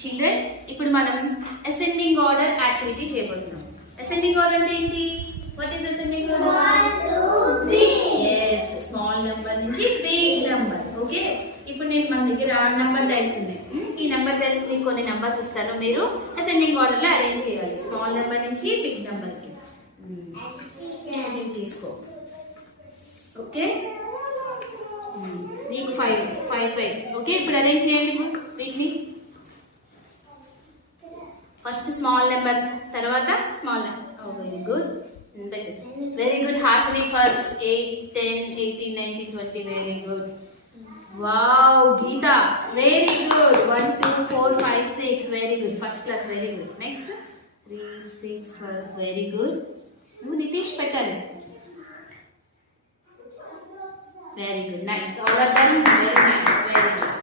Children ఇప్పుడు మనం ascending order activity చేయబోతున్నాం. అసెండింగ్ ఆర్డర్ అంటే ఏంటి? What is ascending order? yes, small number నుంచి బిగ్ నెంబర్. ఓకే, ఇప్పుడు నేను మన దగ్గర నెంబర్ టైల్స్ ఉన్నాయి. ఈ నెంబర్ టైల్స్ మీకు కొన్ని నెంబర్స్ ఇస్తాను, మీరు అసెండింగ్ ఆర్డర్ లో అరేంజ్ చేయాలి. స్మాల్ నెంబర్ నుంచి బిగ్ నెంబర్ కి. తీసుకో. ఓకే, నీకు 5 5 5. ఓకే, ఇప్పుడు అరేంజ్ చేయండి వీటిని. ఫస్ట్ స్మాల్ నెంబర్, తర్వాత small number. Oh very good, very good. Hasini first. 8 10 18 19 20. Very good. Wow, Geeta very good. 1 2 4 5 6. Very good, first class. Very good. Next 3 6 4. Very good. నువ్వు నితీష్ పెట్టాలి. Very good, nice. All are done. Very nice.